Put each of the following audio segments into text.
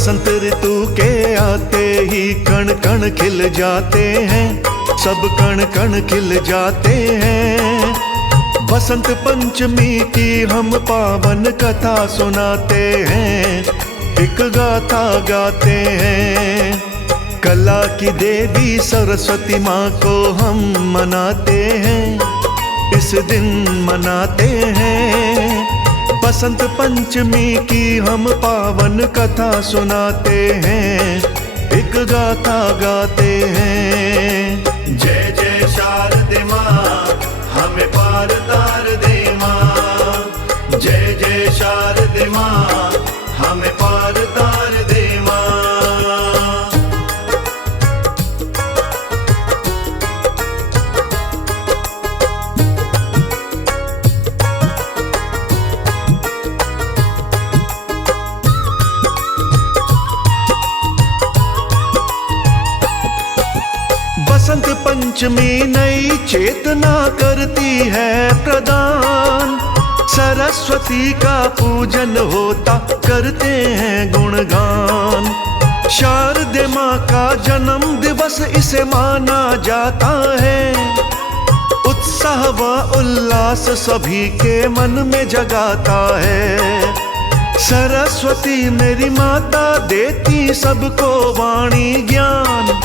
बसंत ऋतु के आते ही कण कण खिल जाते हैं, सब कण कण खिल जाते हैं। बसंत पंचमी की हम पावन कथा सुनाते हैं, एक गाथा गाते हैं। कला की देवी सरस्वती माँ को हम मनाते हैं, इस दिन मनाते हैं। बसंत पंचमी की हम पावन कथा सुनाते हैं, एक गाथा गाते हैं। जय जय शारदे माँ, हमें पार तार दे माँ। जय जय शारदे माँ, हमें पार तार दे माँ। बसंत पंचमी नई चेतना करती है प्रदान, सरस्वती का पूजन होता करते हैं गुणगान। शारदे माँ का जन्म दिवस इसे माना जाता है, उत्साह व उल्लास सभी के मन में जगाता है। सरस्वती मेरी माता देती सबको वाणी ज्ञान,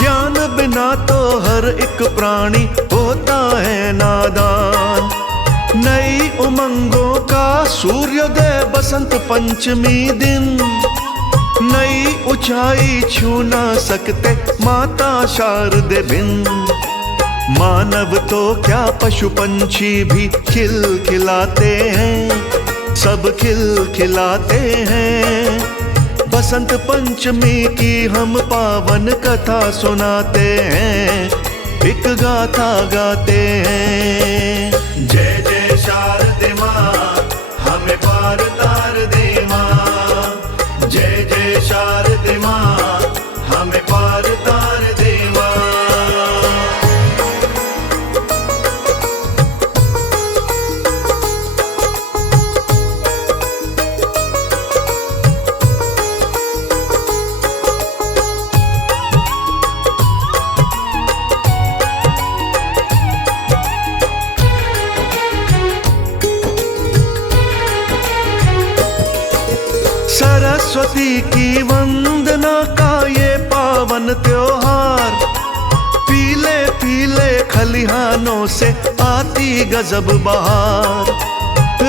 ज्ञान बिना तो हर एक प्राणी होता है नादान। नई उमंगों का सूर्योदय बसंत पंचमी दिन, नई ऊंचाई छू ना सकते माता शारदे बिन। मानव तो क्या पशु पंछी भी खिल खिलाते हैं, सब खिल खिलाते हैं। बसंत पंचमी की हम पावन कथा सुनाते हैं, एक गाथा गाते हैं। जय जय शारदे माँ, हमें पार तार दे माँ। जय जय शारदे माँ, हमें पार तार दे माँ। सरस्वती की वंदना का ये पावन त्योहार, पीले पीले खलिहानों से आती गजब बहार।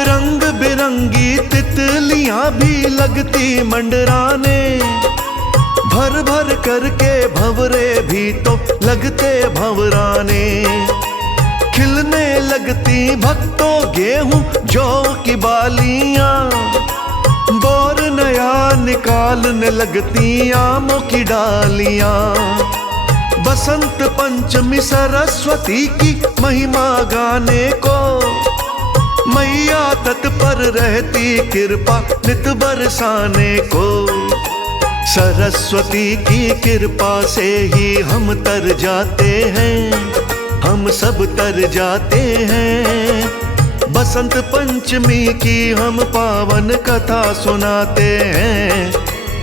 रंग बिरंगी तितलियां भी लगती मंडराने, भर भर करके भंवरे भी तो लगते भंवराने। खिलने लगती भक्तों गेहूं जौ की बालियां, बोर नया निकालने लगती आमों की डालियां। बसंत पंचमी सरस्वती की महिमा गाने को, मैया तत्पर रहती कृपा नित बरसाने को। सरस्वती की कृपा से ही हम तर जाते हैं, हम सब तर जाते हैं। बसंत पंचमी की हम पावन कथा सुनाते हैं,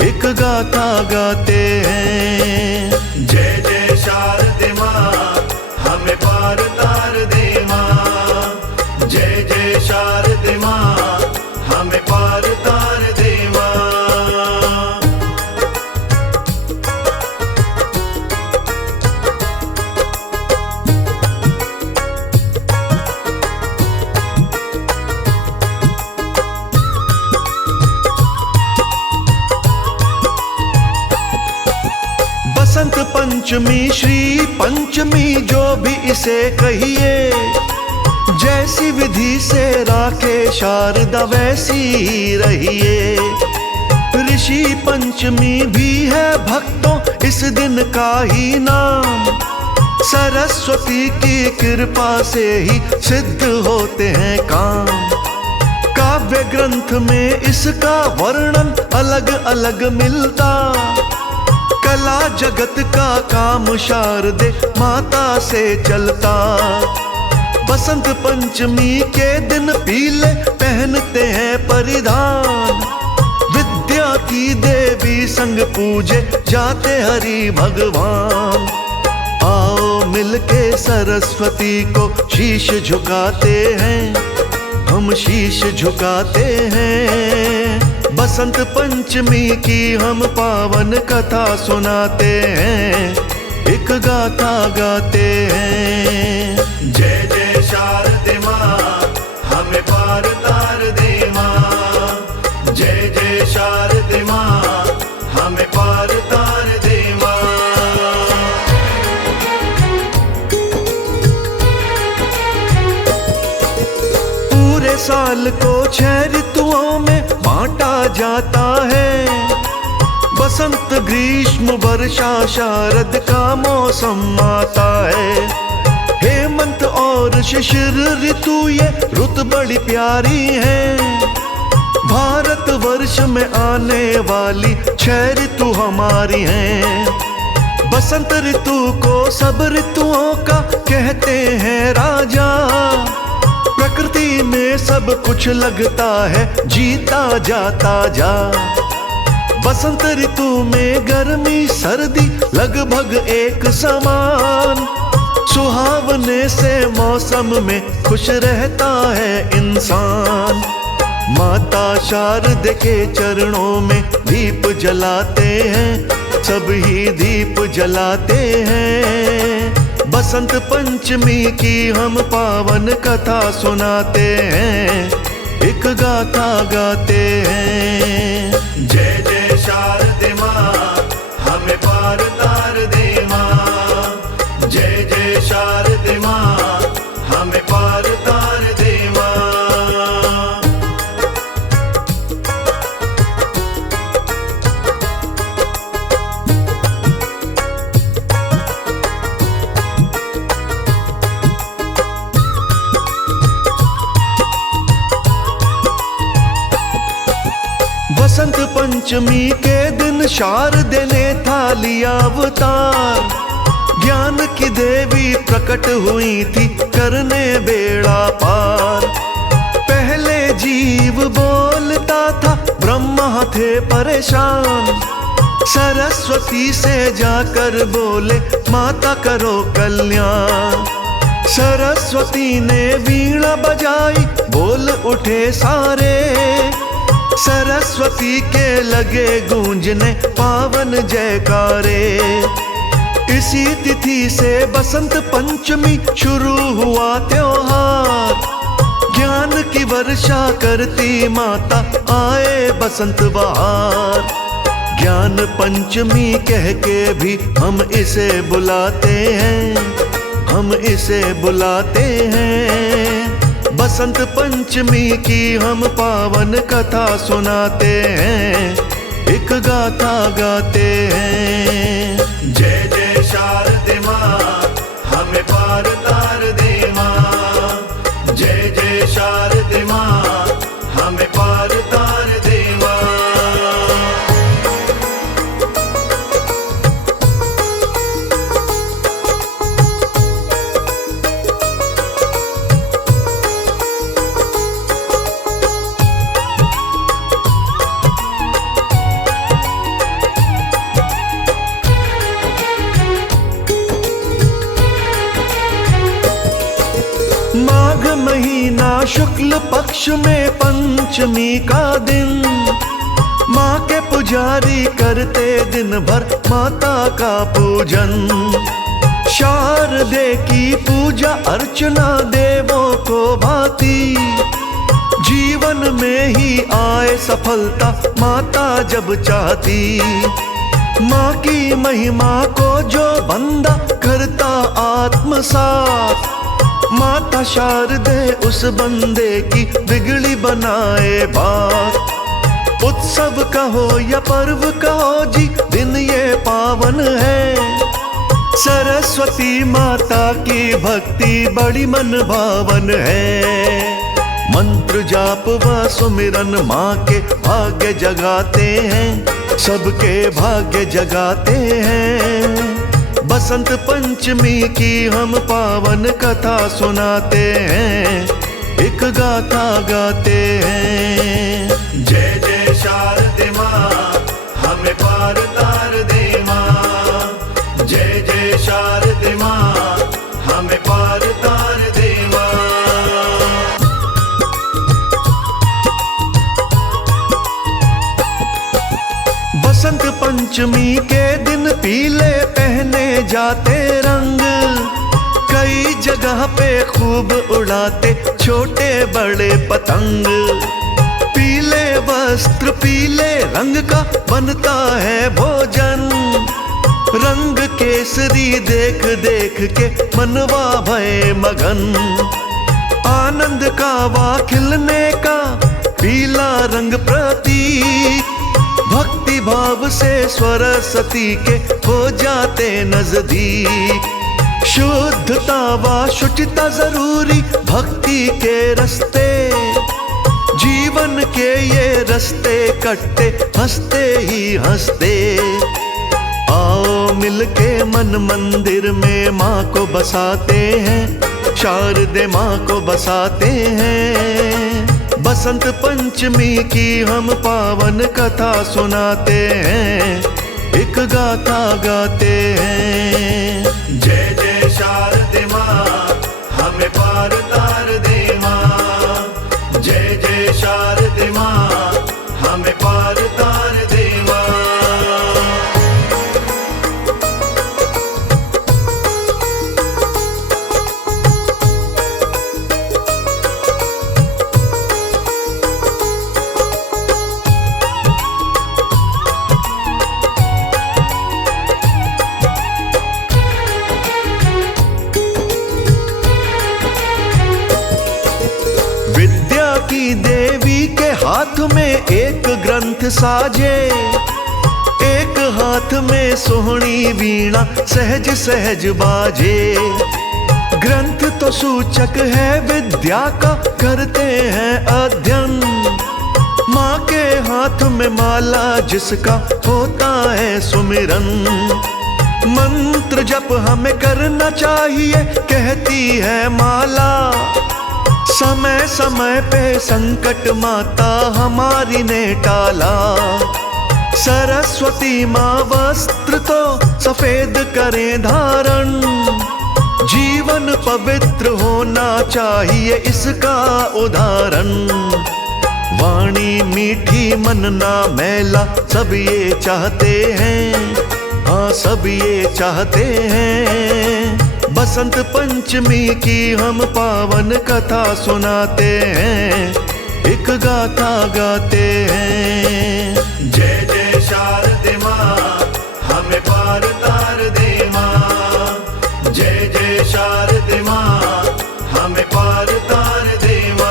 एक गाथा गाते हैं। जय जय शारदे माँ, हमें पार तार दे माँ। जय जय शारदे माँ, हमें पार तार दे माँ। बसंत पंचमी श्री पंचमी जो भी इसे कहिए, जैसी विधि से राखे शारदा वैसी ही रहिए। ऋषि पंचमी भी है भक्तों इस दिन का ही नाम, सरस्वती की कृपा से ही सिद्ध होते हैं काम। काव्य ग्रंथ में इसका वर्णन अलग अलग मिलता, कला जगत का काम शारदे माता से चलता। बसंत पंचमी के दिन पीले पहनते हैं परिधान, विद्या की देवी संग पूजे जाते हरि भगवान। आओ मिलके सरस्वती को शीश झुकाते हैं, हम शीश झुकाते हैं। बसंत पंचमी की हम पावन कथा सुनाते हैं, एक गाथा गाते हैं। जय जय शारदे माँ, हमें पार तार दे माँ। जय जय शारदे माँ, हमें पार तार दे माँ। पूरे साल को 6 ऋतुओं में बांटा जाता है। बसंत ग्रीष्म वर्षा शारद का मौसम आता है। हेमंत और शिशिर ऋतु ये रुत बड़ी प्यारी है। भारत वर्ष में आने वाली 6 ऋतु हमारी हैं। बसंत ऋतु को सब ऋतुओं का कहते हैं राजा। प्रकृति में सब कुछ लगता है जीता जाता जा। बसंत ऋतु में गर्मी सर्दी लगभग एक समान। सुहावने से मौसम में खुश रहता है इंसान। माता शारदे के चरणों में दीप जलाते हैं, सभी दीप जलाते हैं। बसंत पंचमी की हम पावन कथा सुनाते हैं, एक गाथा गाते हैं। जय जय शारदे माँ, हमें पार तार दे माँ। जय जय शारदे माँ, हमें पार तार दे माँ। बसंत पंचमी के दिन शारदे ने था लिया अवतार। ज्ञान की देवी प्रकट हुई थी करने बेड़ा पार। पहले जीव बोलता था, ब्रह्मा थे परेशान। सरस्वती से जाकर बोले माता करो कल्याण। सरस्वती ने वीणा बजाई, बोल उठे सारे। सरस्वती के लगे गूंजने पावन जयकारे। इसी तिथि से बसंत पंचमी शुरू हुआ त्योहार। ज्ञान की वर्षा करती माता, आए बसंत बहार। ज्ञान पंचमी कह के भी हम इसे बुलाते हैं, हम इसे बुलाते हैं। बसंत पंचमी की हम पावन कथा सुनाते हैं, एक गाथा गाते हैं। जय जय शारदे माँ, हमें पार तार दे माँ। जय जय शारदे माँ, हमें पार तार दे माँ। माघ महीना शुक्ल पक्ष में पंचमी का दिन। माँ के पुजारी करते दिन भर माता का पूजन। शारदे की पूजा अर्चना देवों को भाती। जीवन में ही आए सफलता माता जब चाहती। माँ की महिमा को जो बंदा करता आत्मसात, माता शारदे उस बंदे की बिगड़ी बनाए बात। उत्सव कहो या पर्व कहो जी, दिन ये पावन है। सरस्वती माता की भक्ति बड़ी मन भावन है। मंत्र जाप व सुमिरन माँ के भाग्य जगाते हैं, सबके भाग्य जगाते हैं। बसंत पंचमी की हम पावन कथा सुनाते हैं, एक गाथा गाते हैं। जय जय शारदे माँ, पीले पहने जाते रंग, कई जगह पे खूब उड़ाते छोटे बड़े पतंग। पीले वस्त्र पीले रंग का बनता है भोजन, रंग केसरी देख देख के मनवा भय मगन। आनंद का वा खिलने का पीला रंग प्रतीक, भक्ति भाव से सरस्वती के हो जाते नजदीक। शुद्धता वा शुचिता जरूरी भक्ति के रास्ते, जीवन के ये रास्ते कटते हंसते ही हंसते। आओ मिलके मन मंदिर में माँ को बसाते हैं, शारदे माँ को बसाते हैं। बसंत पंचमी की हम पावन कथा सुनाते हैं, एक गाथा गाते हैं। जय जय शारदे माँ हमें पार तार दे माँ, जय जय शारदे माँ हमें पार तार दे माँ। विद्या की देवी के हाथ में एक ग्रंथ साजे, एक हाथ में सोहनी वीणा सहज सहज बाजे। ग्रंथ तो सूचक है विद्या का, करते हैं अध्ययन। माँ के हाथ में माला जिसका होता है सुमिरन। मंत्र जप हमें करना चाहिए कहती है माला, समय समय पे संकट माता हमारी ने टाला। सरस्वती माँ वस्त्र तो सफेद करें धारण, जीवन पवित्र होना चाहिए इसका उदाहरण। वाणी मीठी मन ना मैला सब ये चाहते हैं, हाँ सब ये चाहते हैं। बसंत पंचमी की हम पावन कथा सुनाते हैं, एक गाथा गाते हैं। जय जय शारदे माँ हमें पार तार दे माँ, जय जय शारदे माँ हमें पार तार दे माँ।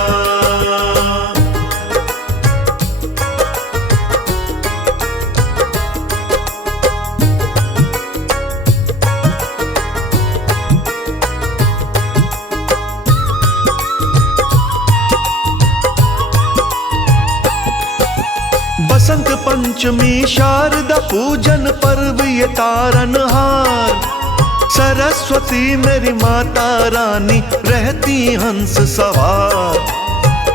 बसंत पंचमी शारदा पूजन पर्व ये तारनहार, सरस्वती मेरी माता रानी रहती हंस सवार।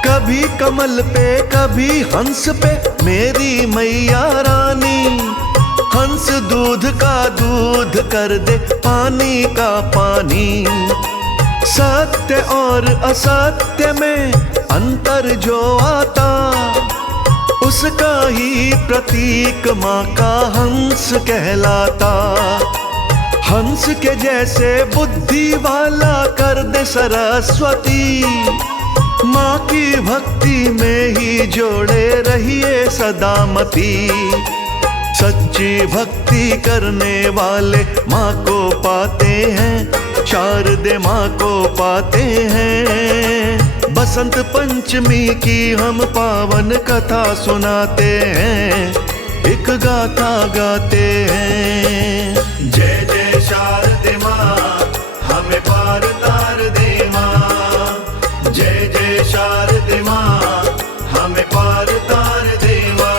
कभी कमल पे कभी हंस पे मेरी मैया रानी, हंस दूध का दूध कर दे पानी का पानी। सत्य और असत्य में अंतर जो आता, उसका ही प्रतीक माँ का हंस कहलाता। हंस के जैसे बुद्धि वाला कर दे सरस्वती, माँ की भक्ति में ही जोड़े रहिए सदामती। सच्ची भक्ति करने वाले माँ को पाते हैं, शारदे माँ को पाते हैं। बसंत पंचमी की हम पावन कथा सुनाते हैं, एक गाथा गाते हैं। जय जय शारदे माँ हमें पार तार दे माँ, जय जय शारदे माँ हमें पार तार दे माँ।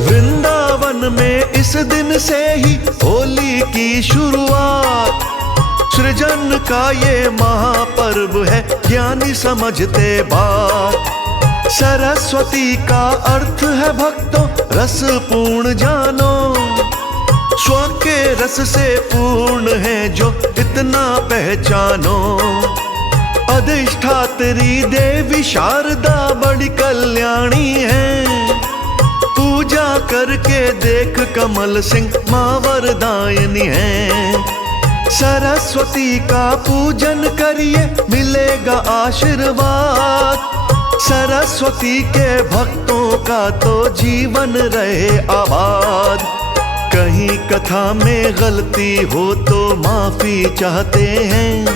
वृंदावन में इस दिन से ही होली की शुरुआत, सृजन का ये महापर्व है, ज्ञानी समझते बात। सरस्वती का अर्थ है भक्तों, रस पूर्ण जानो। स्व के रस से पूर्ण है जो इतना पहचानो। अधिष्ठात्री देवी शारदा बड़ी कल्याणी है। पूजा करके देख कमल सिंह मां वरदायिनी है। सरस्वती का पूजन करिए मिलेगा आशीर्वाद। सरस्वती के भक्तों का तो जीवन रहे आबाद। कहीं कथा में गलती हो तो माफी चाहते हैं,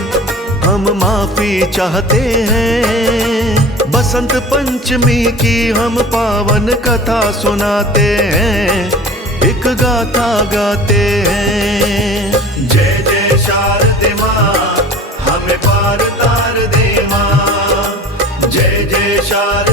हम माफी चाहते हैं। बसंत पंचमी की हम पावन कथा सुनाते हैं, एक गाथा गाते हैं। जय जय शारदे माँ, हमें पार तार दे माँ। जय जय शारदे